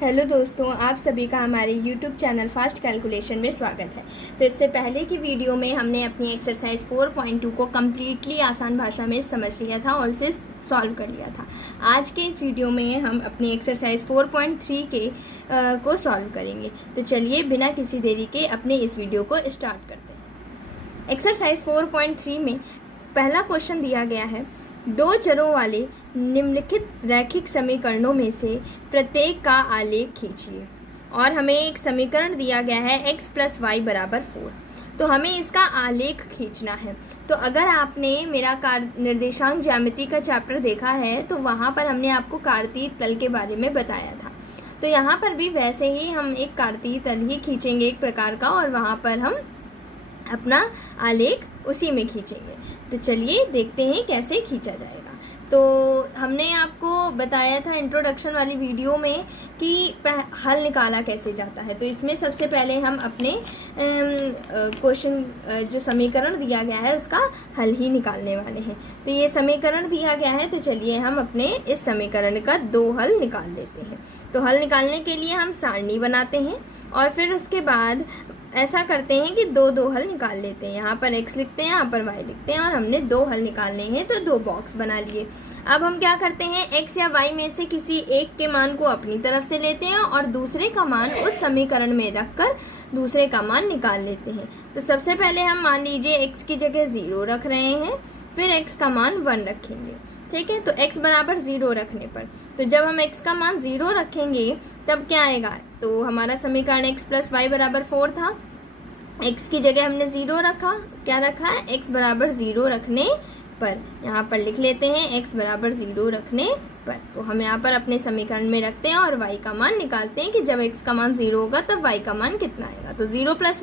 Hello दोस्तों, आप सभी का हमारे YouTube चैनल फास्ट कैलकुलेशन में स्वागत है। तो इससे पहले की वीडियो में हमने अपनी एक्सरसाइज 4.2 को कम्प्लीटली आसान भाषा में समझ लिया था और उसे सॉल्व कर लिया था। आज के इस वीडियो में हम अपनी एक्सरसाइज 4.3 को सॉल्व करेंगे। तो चलिए बिना किसी देरी के अपने इस वीडियो को स्टार्ट करते हैं। एक्सरसाइज 4.3 में पहला क्वेश्चन दिया गया है, दो चरों वाले निम्नलिखित रैखिक समीकरणों में से प्रत्येक का आलेख खींचिए। और हमें एक समीकरण दिया गया है x + y = 4। तो हमें इसका आलेख खींचना है। तो अगर आपने मेरा निर्देशांक ज्यामिति का चैप्टर देखा है तो वहाँ पर हमने आपको कार्तीय तल के बारे में बताया था। तो यहाँ पर भी वैसे ही हम एक कार्तीय तल ही खींचेंगे एक प्रकार का, और वहाँ पर हम अपना आलेख उसी में खींचेंगे। तो चलिए देखते हैं कैसे खींचा जाएगा। तो हमने आपको बताया था इंट्रोडक्शन वाली वीडियो में कि हल निकाला कैसे जाता है। तो इसमें सबसे पहले हम अपने क्वेश्चन जो समीकरण दिया गया है उसका हल ही निकालने वाले हैं। तो ये समीकरण दिया गया है, तो चलिए हम अपने इस समीकरण का दो हल निकाल लेते हैं। तो हल निकालने के लिए हम सारणी बनाते हैं और फिर उसके बाद ऐसा करते हैं कि दो हल निकाल लेते हैं। यहाँ पर x लिखते हैं, यहाँ पर y लिखते हैं, और हमने दो हल निकालने हैं तो दो बॉक्स बना लिए। अब हम क्या करते हैं, x या y में से किसी एक के मान को अपनी तरफ से लेते हैं और दूसरे का मान उस समीकरण में रखकर दूसरे का मान निकाल लेते हैं। तो सबसे पहले हम मान लीजिए x की जगह 0 रख रहे हैं, फिर x का मान 1 रखेंगे। ठीक है, तो x = 0 रखने पर, तो जब हम x का मान 0 रखेंगे तब क्या आएगा, तो हमारा समीकरण x + y = 4 था। x की जगह हमने 0 रखा, क्या रखा है, x = 0 रखने पर, यहाँ पर लिख लेते हैं x = 0 रखने पर। तो हम यहाँ पर अपने समीकरण में रखते हैं और y का मान निकालते हैं कि जब x का मान 0 होगा तब y का मान कितना आएगा। तो 0 +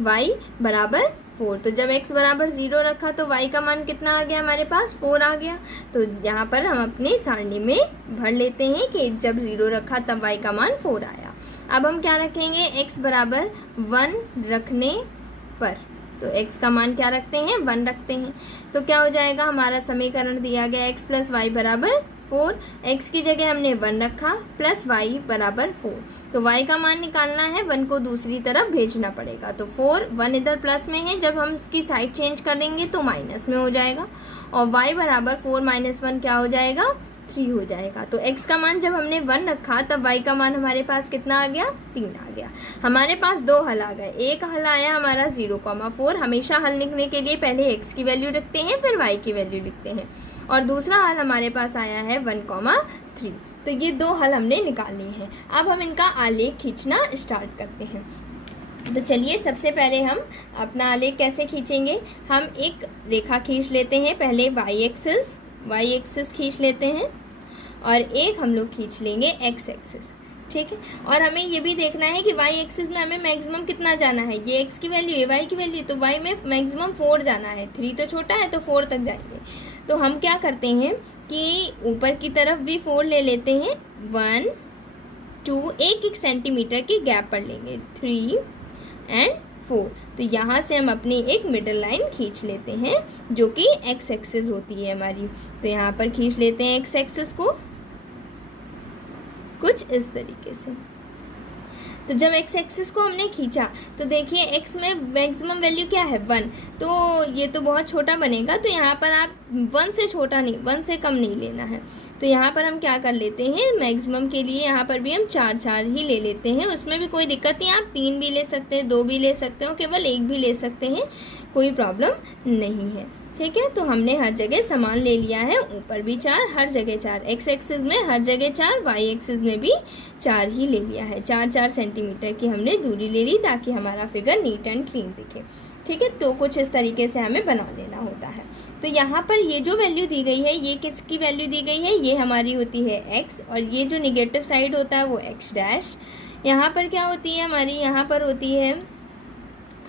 y = 4। तो जब x = 0 रखा तो y का मान कितना आ गया, हमारे पास 4 आ गया। तो यहाँ पर हम अपनी सारणी में भर लेते हैं कि जब 0 रखा तब y का मान 4 आया। अब हम क्या रखेंगे, x = 1 रखने पर, तो x का मान क्या रखते हैं, 1 रखते हैं। तो क्या हो जाएगा, हमारा समीकरण दिया गया x + y = 4, x की जगह हमने 1 रखा प्लस y = 4। तो y का मान निकालना है, 1 को दूसरी तरफ भेजना पड़ेगा। तो 4, 1 इधर प्लस में है, जब हम इसकी साइड चेंज कर देंगे तो माइनस में हो जाएगा, और y = 4 - 1 क्या हो जाएगा, 3 हो जाएगा। तो x का मान जब हमने 1 रखा तब y का मान हमारे पास कितना आ गया, 3 आ गया। हमारे पास दो हल आ गए। एक हल आया हमारा 0,4। हमेशा हल लिखने के लिए पहले x की वैल्यू लिखते हैं फिर y की वैल्यू लिखते हैं। और दूसरा हल हमारे पास आया है 1,3। तो ये दो हल हमने निकाली हैं। अब हम इनका आलेख खींचना स्टार्ट करते हैं। तो चलिए सबसे पहले हम अपना आलेख कैसे खींचेंगे, हम एक रेखा खींच लेते हैं। पहले y एक्सिस खींच लेते हैं और एक हम लोग खींच लेंगे x एक्सिस। ठीक है, और हमें ये भी देखना है कि y एक्सिस में हमें मैक्सिमम कितना जाना है, ये x की वैल्यू है, y की वैल्यू, तो y में मैक्सिमम 4 जाना है। 3 तो छोटा है तो 4 तक जाएंगे। तो हम क्या करते हैं कि ऊपर की तरफ भी 4 ले लेते हैं, 1 2 1 सेंटीमीटर के गैप पर लेंगे, 3 और 4। तो यहाँ से हम अपनी एक मिडल लाइन खींच लेते हैं जो कि x एक्सिस होती है हमारी। तो यहाँ पर खींच लेते हैं x एक्सिस को कुछ इस तरीके से। तो जब x एक्सिस को हमने खींचा तो देखिए x में मैक्सिमम वैल्यू क्या है, 1। तो ये तो बहुत छोटा बनेगा, तो यहाँ पर आप 1 से छोटा नहीं, 1 से कम नहीं लेना है। तो यहाँ पर हम क्या कर लेते हैं, मैक्सिमम के लिए यहाँ पर भी हम 4 ही ले लेते हैं। उसमें भी कोई दिक्कत नहीं, आप 3 भी ले सकते हैं, 2 भी ले सकते हो, केवल 1 भी ले सकते हैं, कोई प्रॉब्लम नहीं है। ठीक है, तो हमने हर जगह समान ले लिया है, ऊपर भी 4, हर जगह 4, x एक्सिस में हर जगह 4, y एक्सिस में भी 4 ही ले लिया है। 4 सेंटीमीटर की हमने दूरी ले ली ताकि हमारा फिगर नीट एंड क्लीन दिखे। ठीक है, तो कुछ इस तरीके से हमें बना लेना होता है। तो यहाँ पर ये जो वैल्यू दी गई है, ये किसकी वैल्यू दी गई है, ये हमारी होती है x, और ये जो निगेटिव साइड होता है वो x'। यहाँ पर क्या होती है हमारी, यहाँ पर होती है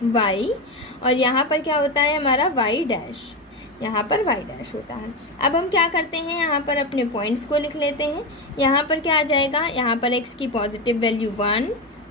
y, और यहाँ पर क्या होता है हमारा y', यहाँ पर y' होता है। अब हम क्या करते हैं, यहाँ पर अपने पॉइंट्स को लिख लेते हैं। यहाँ पर क्या आ जाएगा, यहाँ पर x की पॉजिटिव वैल्यू 1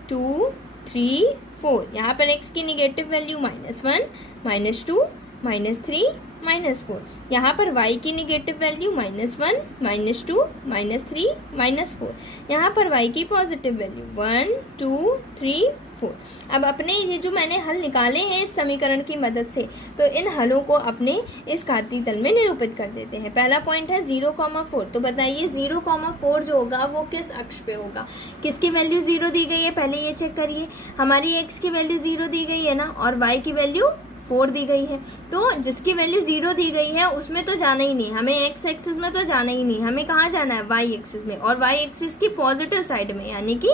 2 3 4, यहाँ पर x की निगेटिव वैल्यू -1 -2 -3 -4। यहाँ पर y की निगेटिव वैल्यू -1, -2, -3, -4। यहाँ पर y की पॉजिटिव वैल्यू 1, 2, 3, 4। अब अपने ये जो मैंने हल निकाले हैं इस समीकरण की मदद से, तो इन हलों को अपने इस कार्तीय तल में निरूपित कर देते हैं। पहला पॉइंट है 0,4। तो बताइए 0,4 जो होगा वो किस अक्ष पे होगा? किसकी वैल्यू 0 दी गई है पहले ये चेक करिए। हमारी x की वैल्यू 0 दी गई है ना, और y की वैल्यू 4 दी गई है। तो जिसकी वैल्यू 0 दी गई है उसमें तो जाना ही नहीं, हमें x एक्सिस में तो जाना ही नहीं, हमें कहाँ जाना है? y एक्सिस में, और y एक्सिस की पॉजिटिव साइड में, यानी कि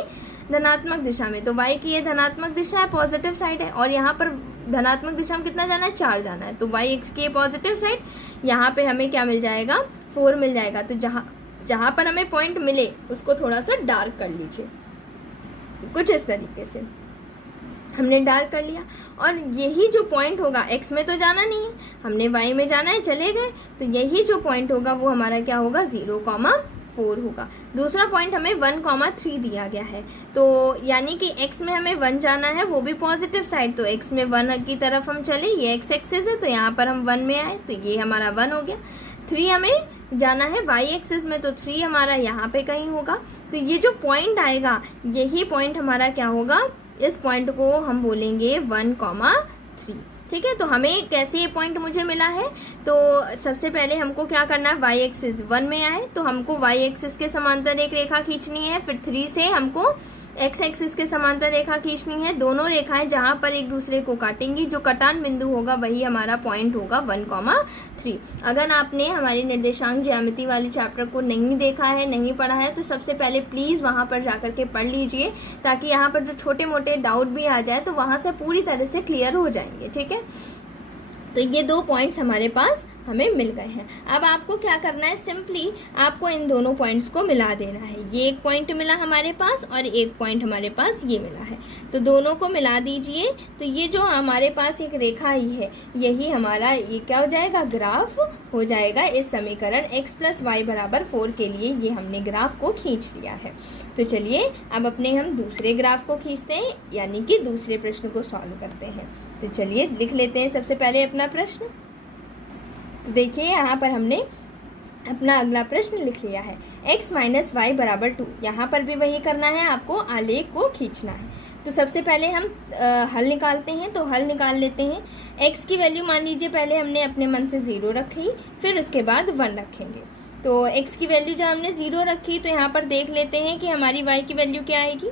धनात्मक दिशा में। तो y की ये धनात्मक दिशा है, पॉजिटिव साइड है, और यहाँ पर धनात्मक दिशा में कितना जाना है? 4 जाना है। तो y एक्स की ये पॉजिटिव साइड, यहाँ पे हमें क्या मिल जाएगा? 4 मिल जाएगा। तो जहाँ पर हमें पॉइंट मिले उसको थोड़ा सा डार्क कर लीजिए, कुछ इस तरीके से हमने डार्क कर लिया। और यही जो पॉइंट होगा, x में तो जाना नहीं है, हमने y में जाना है, चले गए। तो यही जो पॉइंट होगा वो हमारा क्या होगा? 0,4 होगा। दूसरा पॉइंट हमें 1,3 दिया गया है, तो यानी कि x में हमें 1 जाना है, वो भी पॉजिटिव साइड। तो x में 1 की तरफ हम चले, ये x एक्सिस है, तो यहाँ पर हम 1 में आए, तो ये हमारा 1 हो गया। 3 हमें जाना है y एक्सिस में, तो 3 हमारा यहाँ पे कहीं होगा। तो ये जो पॉइंट आएगा, यही पॉइंट हमारा क्या होगा? इस पॉइंट को हम बोलेंगे 1,3। ठीक है, तो हमें कैसे ये पॉइंट मुझे मिला है? तो सबसे पहले हमको क्या करना है? y एक्सिस 1 में आए, तो हमको y एक्सिस के समांतर एक रेखा खींचनी है। फिर 3 से हमको x एक्सिस के समांतर रेखा खींचनी है। दोनों रेखाएं जहां पर एक दूसरे को काटेंगी, जो कटान बिंदु होगा वही हमारा पॉइंट होगा 1,3। अगर आपने हमारे निर्देशांक ज्यामिति वाले चैप्टर को नहीं देखा है, नहीं पढ़ा है, तो सबसे पहले प्लीज़ वहां पर जाकर के पढ़ लीजिए, ताकि यहाँ पर जो छोटे मोटे डाउट भी आ जाए तो वहां से पूरी तरह से क्लियर हो जाएंगे। ठीक है, तो ये 2 पॉइंट्स हमारे पास हमें मिल गए हैं। अब आपको क्या करना है? सिंपली आपको इन दोनों पॉइंट्स को मिला देना है। ये एक पॉइंट मिला हमारे पास और एक पॉइंट हमारे पास ये मिला है, तो दोनों को मिला दीजिए। तो ये जो हमारे पास एक रेखा ही है, यही हमारा ये क्या हो जाएगा? ग्राफ हो जाएगा। इस समीकरण x + y = 4 के लिए ये हमने ग्राफ को खींच लिया है। तो चलिए अब अपने हम दूसरे ग्राफ को खींचते हैं, यानी कि दूसरे प्रश्न को सॉल्व करते हैं। तो चलिए लिख लेते हैं सबसे पहले अपना प्रश्न। तो देखिए यहाँ पर हमने अपना अगला प्रश्न लिख लिया है, x - y = 2। यहाँ पर भी वही करना है, आपको आलेख को खींचना है। तो सबसे पहले हम हल निकालते हैं। तो हल निकाल लेते हैं। x की वैल्यू मान लीजिए पहले हमने अपने मन से 0 रखी, फिर उसके बाद 1 रखेंगे। तो x की वैल्यू जब हमने 0 रखी, तो यहाँ पर देख लेते हैं कि हमारी y की वैल्यू क्या आएगी।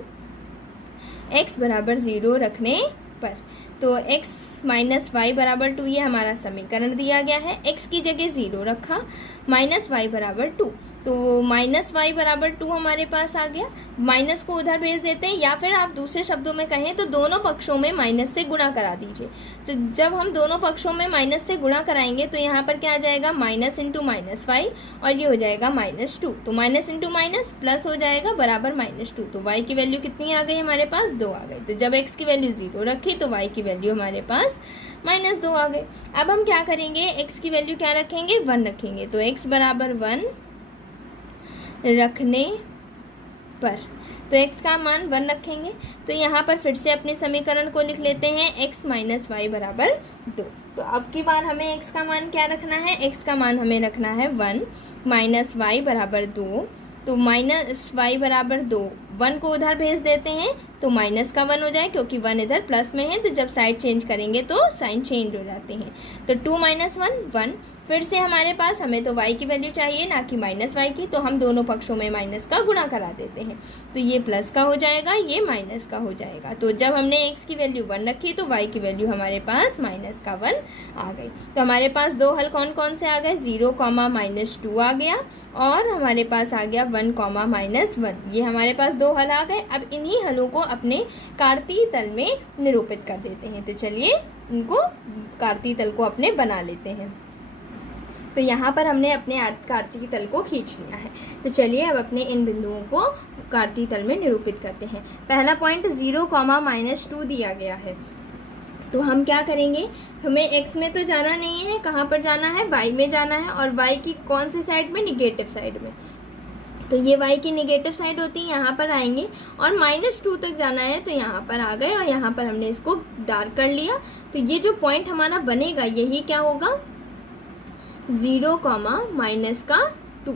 x = 0 रखने पर, तो x - y = 2 ये हमारा समीकरण दिया गया है। x की जगह 0 रखा, -y = 2, तो -y = 2 हमारे पास आ गया। माइनस को उधर भेज देते हैं, या फिर आप दूसरे शब्दों में कहें तो दोनों पक्षों में माइनस से गुणा करा दीजिए। तो जब हम दोनों पक्षों में माइनस से गुणा कराएंगे तो यहाँ पर क्या आ जाएगा? माइनस इंटू -y, और ये हो जाएगा -2। तो माइनस इंटू माइनस प्लस हो जाएगा बराबर -2। तो y की वैल्यू कितनी आ गई हमारे पास? 2 आ गई। तो जब x की वैल्यू 0 रखी तो y की वैल्यू हमारे पास -2 आ गई। अब हम क्या करेंगे? x की वैल्यू क्या रखेंगे? 1 रखेंगे। तो x = 1 रखने पर, तो x का मान 1 रखेंगे। तो यहाँ पर फिर से अपने समीकरण को लिख लेते हैं, x - y = 2। तो अब की बार हमें x का मान क्या रखना है? x का मान हमें रखना है 1 - y = 2। तो -y = 2, 1 को उधर भेज देते हैं तो माइनस का 1 हो जाए, क्योंकि 1 इधर प्लस में है, तो जब साइड चेंज करेंगे तो साइन चेंज हो जाते हैं। तो 2 - 1 1। फिर से हमारे पास, हमें तो y की वैल्यू चाहिए ना कि -y की, तो हम दोनों पक्षों में माइनस का गुणा करा देते हैं। तो ये प्लस का हो जाएगा, ये माइनस का हो जाएगा। तो जब हमने x की वैल्यू 1 रखी तो y की वैल्यू हमारे पास -1 आ गई। तो हमारे पास 2 हल कौन कौन से आ गए? 0, -2 आ गया, और हमारे पास आ गया 1, -1। ये हमारे पास 2 हल आ गए। अब इन्हीं हलों को अपने कार्तीय तल में निरूपित कर देते हैं। तो चलिए इनको कार्तीय तल को अपने बना लेते हैं। तो यहाँ पर हमने अपने कार्तीय तल को खींच लिया है। तो चलिए अब अपने इन बिंदुओं को कार्तीय तल में निरूपित करते हैं। पहला पॉइंट 0, -2 दिया गया है। तो हम क्या करेंगे? हमें x में तो जाना नहीं है, कहाँ पर जाना है? y में जाना है, और y की कौन सी साइड में? निगेटिव साइड में। तो ये y की निगेटिव साइड होती है, यहाँ पर आएंगे, और -2 तक जाना है, तो यहाँ पर आ गए, और यहाँ पर हमने इसको डार्क कर लिया। तो ये जो पॉइंट हमारा बनेगा, यही क्या होगा? 0, माइनस का 2।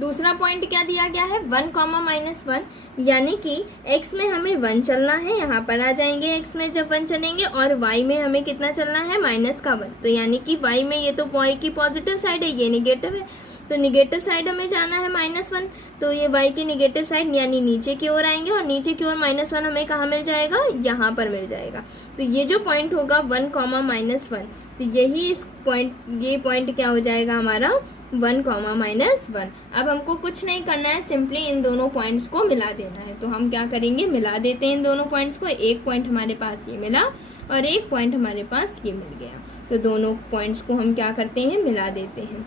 दूसरा पॉइंट क्या दिया गया है, 1, -1, यानी कि x में हमें 1 चलना है, यहाँ पर आ जाएंगे x में जब 1 चलेंगे, और y में हमें कितना चलना है, माइनस का 1। तो यानी कि y में, ये तो y की पॉजिटिव साइड है, ये निगेटिव है, तो निगेटिव साइड हमें जाना है -1, तो ये y की निगेटिव साइड यानी नीचे की ओर आएंगे, और नीचे की ओर -1 हमें कहाँ मिल जाएगा, यहाँ पर मिल जाएगा। तो ये जो पॉइंट होगा 1, -1, तो यही इस पॉइंट, ये पॉइंट क्या हो जाएगा हमारा 1, -1। अब हमको कुछ नहीं करना है, सिंपली इन दोनों पॉइंट्स को मिला देना है। तो हम क्या करेंगे, मिला देते हैं इन दोनों पॉइंट्स को। एक पॉइंट हमारे पास ये मिला और एक पॉइंट हमारे पास ये मिल गया, तो दोनों पॉइंट्स को हम क्या करते हैं, मिला देते हैं।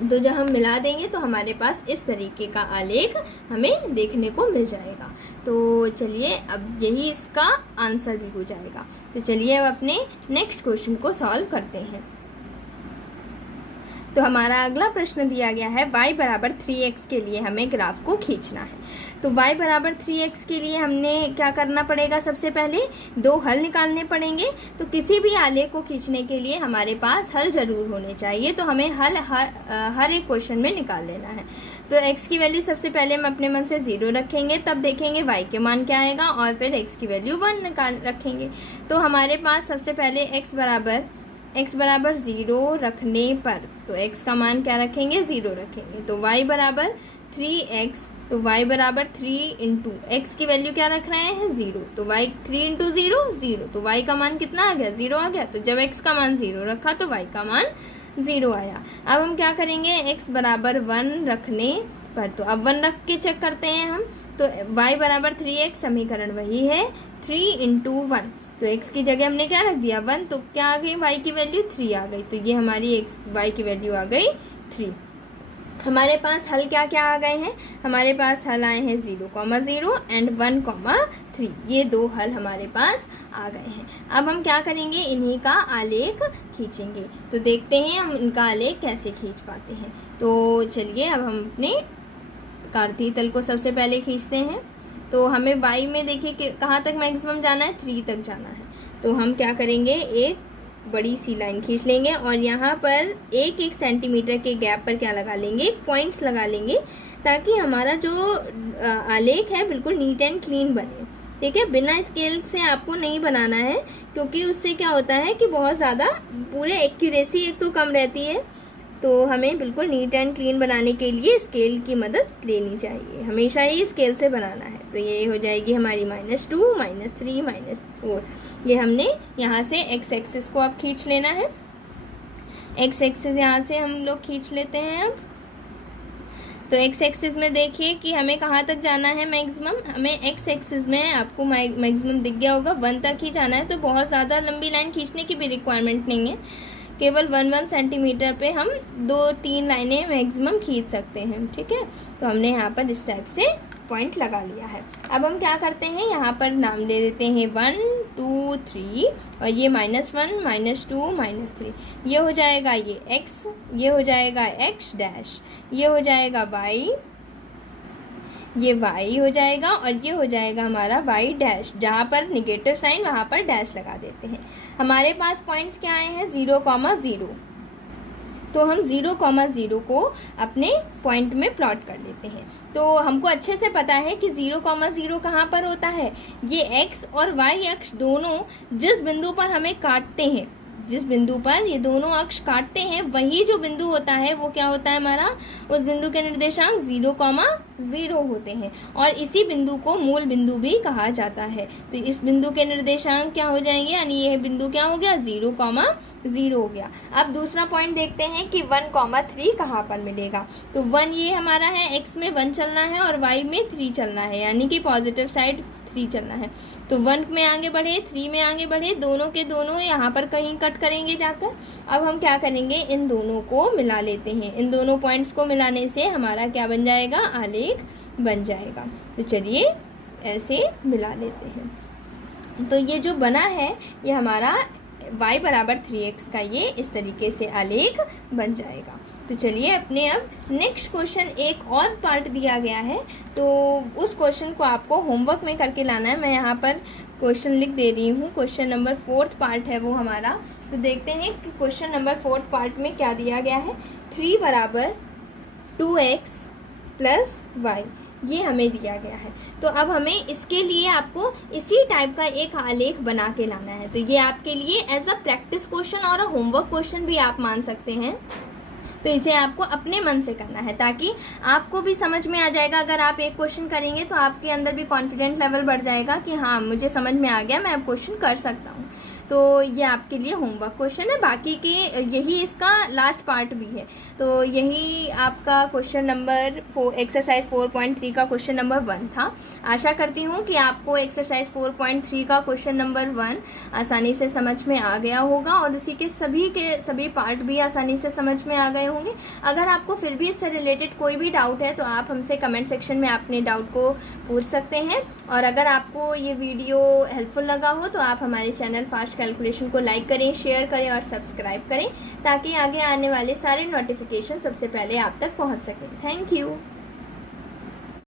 तो जब हम मिला देंगे तो हमारे पास इस तरीके का आलेख हमें देखने को मिल जाएगा। तो चलिए, अब यही इसका आंसर भी हो जाएगा। तो चलिए अब अपने नेक्स्ट क्वेश्चन को सॉल्व करते हैं। तो हमारा अगला प्रश्न दिया गया है, y बराबर 3x के लिए हमें ग्राफ को खींचना है। तो y बराबर 3x के लिए हमने क्या करना पड़ेगा, सबसे पहले 2 हल निकालने पड़ेंगे। तो किसी भी आलेख को खींचने के लिए हमारे पास हल ज़रूर होने चाहिए, तो हमें हल हर एक क्वेश्चन में निकाल लेना है। तो x की वैल्यू सबसे पहले हम अपने मन से 0 रखेंगे, तब देखेंगे y के मान क्या आएगा, और फिर x की वैल्यू 1 निकाल रखेंगे। तो हमारे पास सबसे पहले x बराबर 0 रखने पर, तो x का मान क्या रखेंगे, 0 रखेंगे। तो y बराबर 3x, तो y बराबर 3 इंटू x की वैल्यू क्या रख रहे हैं, 0। तो y 3 इंटू 0, 0, तो y का मान कितना आ गया, 0 आ गया। तो जब x का मान 0 रखा तो y का मान 0 आया। अब हम क्या करेंगे, x बराबर 1 रखने पर, तो अब 1 रख के चेक करते हैं हम। तो y बराबर 3x, समीकरण वही है 3 इंटू 1, तो x की जगह हमने क्या रख दिया, 1, तो क्या आ गई, y की वैल्यू 3 आ गई। तो ये हमारी y की वैल्यू आ गई 3। हमारे पास हल क्या क्या आ गए हैं, हमारे पास हल आए हैं 0,0 एंड 1,3, ये 2 हल हमारे पास आ गए हैं। अब हम क्या करेंगे, इन्हीं का आलेख खींचेंगे। तो देखते हैं हम इनका आलेख कैसे खींच पाते हैं। तो चलिए अब हम अपने कार्तीय तल को सबसे पहले खींचते हैं। तो हमें y में देखिए कि कहाँ तक मैक्सिमम जाना है, 3 तक जाना है। तो हम क्या करेंगे, एक बड़ी सी लाइन खींच लेंगे और यहाँ पर 1-1 सेंटीमीटर के गैप पर क्या लगा लेंगे, पॉइंट्स लगा लेंगे, ताकि हमारा जो आलेख है बिल्कुल नीट एंड क्लीन बने। ठीक है, बिना स्केल से आपको नहीं बनाना है, क्योंकि उससे क्या होता है कि बहुत ज़्यादा पूरे एक्यूरेसी एक तो कम रहती है। तो हमें बिल्कुल नीट एंड क्लीन बनाने के लिए स्केल की मदद लेनी चाहिए, हमेशा ही स्केल से बनाना है। तो ये हो जाएगी हमारी -2, -3, -4। ये हमने यहाँ से x एक्सिस को अब खींच लेना है। x एक्सिस यहाँ से हम लोग खींच लेते हैं अब। तो x एक्सिस में देखिए कि हमें कहाँ तक जाना है मैक्सिमम, हमें x एक्सिस में आपको मैक्सिमम दिख गया होगा 1 तक ही जाना है। तो बहुत ज़्यादा लंबी लाइन खींचने की भी रिक्वायरमेंट नहीं है, केवल 1-1 सेंटीमीटर पे हम 2-3 लाइनें मैक्सिमम खींच सकते हैं। ठीक है, तो हमने यहाँ पर इस टाइप से पॉइंट लगा लिया है। अब हम क्या करते हैं, यहाँ पर नाम दे देते हैं 1, 2, 3, और ये -1, -2, -3, ये हो जाएगा ये x, ये हो जाएगा x डैश, ये हो जाएगा y, ये y हो जाएगा, और ये हो जाएगा हमारा y डैश। जहाँ पर निगेटिव साइन वहाँ पर डैश लगा देते हैं। हमारे पास पॉइंट्स क्या आए हैं, 0,0, तो हम 0,0 को अपने पॉइंट में प्लॉट कर लेते हैं। तो हमको अच्छे से पता है कि 0,0 कहाँ पर होता है, ये x और y अक्ष दोनों जिस बिंदु पर हमें काटते हैं, जिस बिंदु पर ये दोनों अक्ष काटते हैं, वही जो बिंदु होता है वो क्या होता है हमारा, उस बिंदु के निर्देशांक 0,0 होते हैं, और इसी बिंदु को मूल बिंदु भी कहा जाता है। तो इस बिंदु के निर्देशांक क्या हो जाएंगे, यानी यह बिंदु क्या हो गया, 0,0 हो गया। अब दूसरा पॉइंट देखते हैं कि 1,3 कहाँ पर मिलेगा। तो 1 ये हमारा है, x में 1 चलना है और y में 3 चलना है, यानी कि पॉजिटिव साइड 3 चलना है। तो 1 में आगे बढ़े, 3 में आगे बढ़े, दोनों के दोनों यहाँ पर कहीं कट करेंगे जाकर। अब हम क्या करेंगे, इन दोनों को मिला लेते हैं। इन दोनों पॉइंट्स को मिलाने से हमारा क्या बन जाएगा, आलेख बन जाएगा। तो चलिए ऐसे मिला लेते हैं। तो ये जो बना है ये हमारा y बराबर 3x का ये इस तरीके से आलेख बन जाएगा। तो चलिए अपने अब नेक्स्ट क्वेश्चन, एक और पार्ट दिया गया है, तो उस क्वेश्चन को आपको होमवर्क में करके लाना है। मैं यहाँ पर क्वेश्चन लिख दे रही हूँ। क्वेश्चन नंबर 4th पार्ट है वो हमारा। तो देखते हैं कि क्वेश्चन नंबर 4th पार्ट में क्या दिया गया है। 3 बराबर 2x प्लस y, ये हमें दिया गया है। तो अब हमें इसके लिए आपको इसी टाइप का एक आलेख बना के लाना है। तो ये आपके लिए एज अ प्रैक्टिस क्वेश्चन और अ होमवर्क क्वेश्चन भी आप मान सकते हैं। तो इसे आपको अपने मन से करना है ताकि आपको भी समझ में आ जाएगा। अगर आप एक क्वेश्चन करेंगे तो आपके अंदर भी कॉन्फिडेंट लेवल बढ़ जाएगा कि हाँ मुझे समझ में आ गया, मैं अब क्वेश्चन कर सकता हूँ। तो ये आपके लिए होमवर्क क्वेश्चन है। बाकी के यही इसका लास्ट पार्ट भी है। तो यही आपका क्वेश्चन नंबर एक्सरसाइज 4.3 का क्वेश्चन नंबर 1 था। आशा करती हूँ कि आपको एक्सरसाइज 4.3 का क्वेश्चन नंबर 1 आसानी से समझ में आ गया होगा और उसी के सभी पार्ट भी आसानी से समझ में आ गए होंगे। अगर आपको फिर भी इससे रिलेटेड कोई भी डाउट है तो आप हमसे कमेंट सेक्शन में अपने डाउट को पूछ सकते हैं। और अगर आपको ये वीडियो हेल्पफुल लगा हो तो आप हमारे चैनल फास्ट कैलकुलेशन को लाइक करें, शेयर करें और सब्सक्राइब करें ताकि आगे आने वाले सारे नोटिफिकेशन सबसे पहले आप तक पहुंच सकें। Thank you.